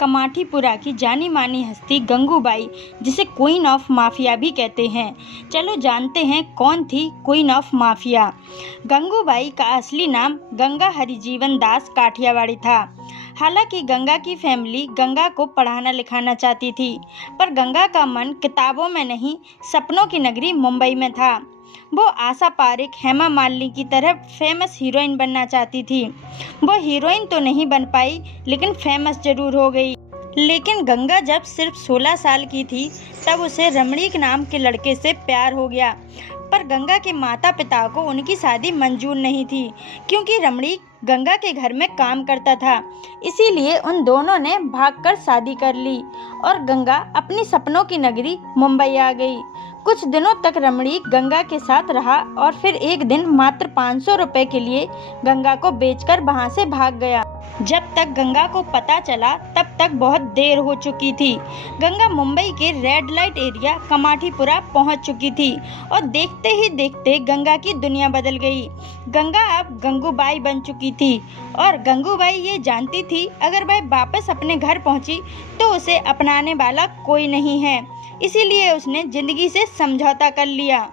कमाठीपुरा की जानी मानी हस्ती गंगूबाई, जिसे क्वीन ऑफ माफिया भी कहते हैं। चलो जानते हैं कौन थी क्वीन ऑफ माफिया। गंगूबाई का असली नाम गंगा हरिजीवन दास काठियावाड़ी था। हालांकि गंगा की फैमिली गंगा को पढ़ाना लिखाना चाहती थी, पर गंगा का मन किताबों में नहीं, सपनों की नगरी मुंबई में था। वो आशा पारेख, हेमा मालिनी की तरह फेमस हीरोइन बनना चाहती थी। वो हीरोइन तो नहीं बन पाई, लेकिन फेमस जरूर हो गई। लेकिन गंगा जब सिर्फ 16 साल की थी, तब उसे रमणीक नाम के लड़के से प्यार हो गया। पर गंगा के माता पिता को उनकी शादी मंजूर नहीं थी, क्योंकि रमणीक गंगा के घर में काम करता था। इसीलिए उन दोनों ने भागकर शादी कर ली और गंगा अपनी सपनों की नगरी मुंबई आ गई। कुछ दिनों तक रमणीक गंगा के साथ रहा और फिर एक दिन मात्र 500 रुपए के लिए गंगा को बेचकर वहां से भाग गया। जब तक गंगा को पता चला, तब तक बहुत देर हो चुकी थी। गंगा मुंबई के रेड लाइट एरिया कमाठीपुरा पहुंच चुकी थी और देखते ही देखते गंगा की दुनिया बदल गई। गंगा अब गंगूबाई बन चुकी थी और गंगूबाई ये जानती थी, अगर वह वापस अपने घर पहुंची तो उसे अपनाने वाला कोई नहीं है। इसीलिए उसने जिंदगी से समझौता कर लिया।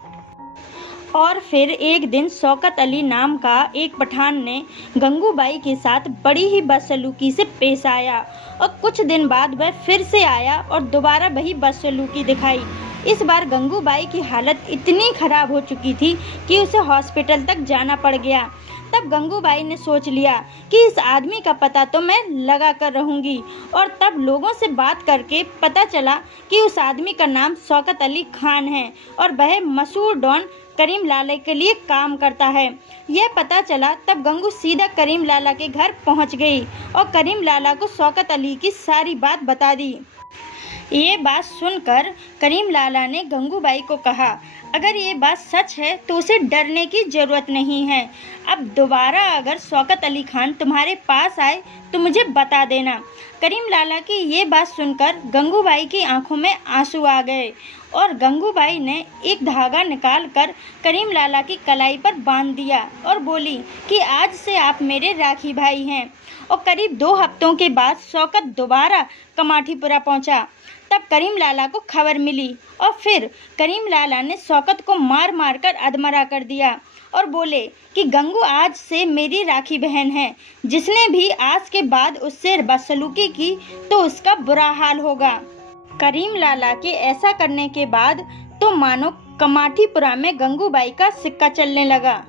और फिर एक दिन शौकत अली नाम का एक पठान ने गंगूबाई के साथ बड़ी ही बदसलूकी से पेश आया और कुछ दिन बाद वह फिर से आया और दोबारा वही बदसलूकी दिखाई। इस बार गंगूबाई की हालत इतनी खराब हो चुकी थी कि उसे हॉस्पिटल तक जाना पड़ गया। तब गंगूबाई ने सोच लिया कि इस आदमी का पता तो मैं लगा कर रहूंगी, और तब लोगों से बात करके पता चला कि उस आदमी का नाम शौकत अली खान है और वह मशहूर डॉन करीम लाला के लिए काम करता है। यह पता चला तब गंगू सीधा करीम लाला के घर पहुंच गई और करीम लाला को शौकत अली की सारी बात बता दी। ये बात सुनकर करीम लाला ने गंगूबाई को कहा, अगर ये बात सच है तो उसे डरने की ज़रूरत नहीं है। अब दोबारा अगर शौकत अली खान तुम्हारे पास आए तो मुझे बता देना। करीम लाला की ये बात सुनकर गंगूबाई की आंखों में आंसू आ गए और गंगूबाई ने एक धागा निकालकर करीम लाला की कलाई पर बांध दिया और बोली कि आज से आप मेरे राखी भाई हैं। और करीब 2 हफ्तों के बाद शौकत दोबारा कमाठीपुरा पहुंचा। तब करीम लाला को खबर मिली और फिर करीम लाला ने शौकत को मार मार कर अधमरा कर दिया और बोले कि गंगू आज से मेरी राखी बहन है। जिसने भी आज के बाद उससे बदसलूकी की तो उसका बुरा हाल होगा। करीम लाला के ऐसा करने के बाद तो मानो कमाठीपुरा में गंगूबाई का सिक्का चलने लगा।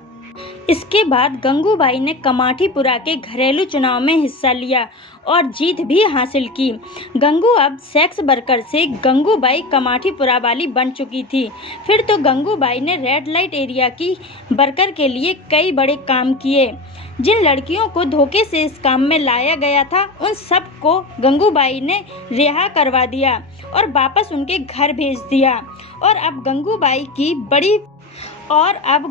इसके बाद गंगूबाई ने कमाठीपुरा के घरेलू चुनाव में हिस्सा लिया और जीत भी हासिल की। गंगू अब सेक्स वर्कर से गंगूबाई कमाठीपुरा वाली बन चुकी थी। फिर तो गंगूबाई ने रेड लाइट एरिया की वर्कर के लिए कई बड़े काम किए। जिन लड़कियों को धोखे से इस काम में लाया गया था, उन सब को गंगूबाई ने रिहा करवा दिया और वापस उनके घर भेज दिया। और अब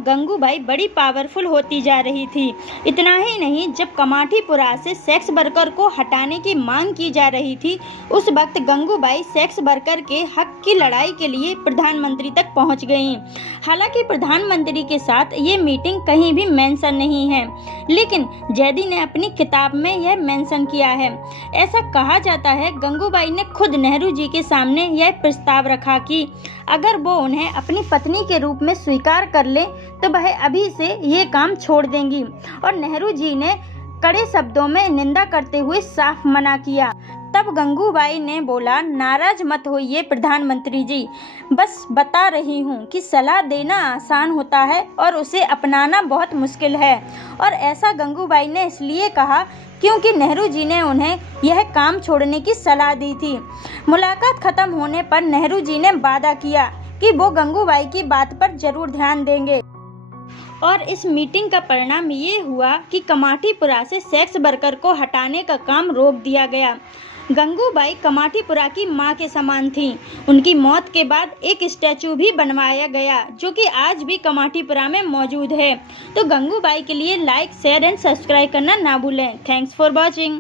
गंगूबाई बड़ी पावरफुल होती जा रही थी। इतना ही नहीं, जब कमाठीपुरा से सेक्स वर्कर को हटाने की मांग की जा रही थी, उस वक्त गंगूबाई सेक्स वर्कर के हक की लड़ाई के लिए प्रधानमंत्री तक पहुंच गईं। हालांकि प्रधानमंत्री के साथ ये मीटिंग कहीं भी मेंशन नहीं है, लेकिन जैदी ने अपनी किताब में यह मेंशन किया है। ऐसा कहा जाता है गंगूबाई ने खुद नेहरू जी के सामने यह प्रस्ताव रखा कि अगर वो उन्हें अपनी पत्नी के रूप में स्वीकार कर ले तो वह अभी से ये काम छोड़ देंगी, और नेहरू जी ने कड़े शब्दों में निंदा करते हुए साफ मना किया। तब गंगूबाई ने बोला, नाराज मत होइए प्रधानमंत्री जी, बस बता रही हूँ कि सलाह देना आसान होता है और उसे अपनाना बहुत मुश्किल है। और ऐसा गंगूबाई ने इसलिए कहा क्योंकि नेहरू जी ने उन्हें यह काम छोड़ने की सलाह दी थी। मुलाकात खत्म होने पर नेहरू जी ने वादा किया कि वो गंगूबाई की बात पर जरूर ध्यान देंगे। और इस मीटिंग का परिणाम ये हुआ कि कमाठीपुरा से सेक्स वर्कर को हटाने का काम रोक दिया गया। गंगूबाई कमाठीपुरा की मां के समान थीं। उनकी मौत के बाद एक स्टैचू भी बनवाया गया, जो कि आज भी कमाठीपुरा में मौजूद है। तो गंगूबाई के लिए लाइक, शेयर एंड सब्सक्राइब करना ना भूलें। Thanks for watching.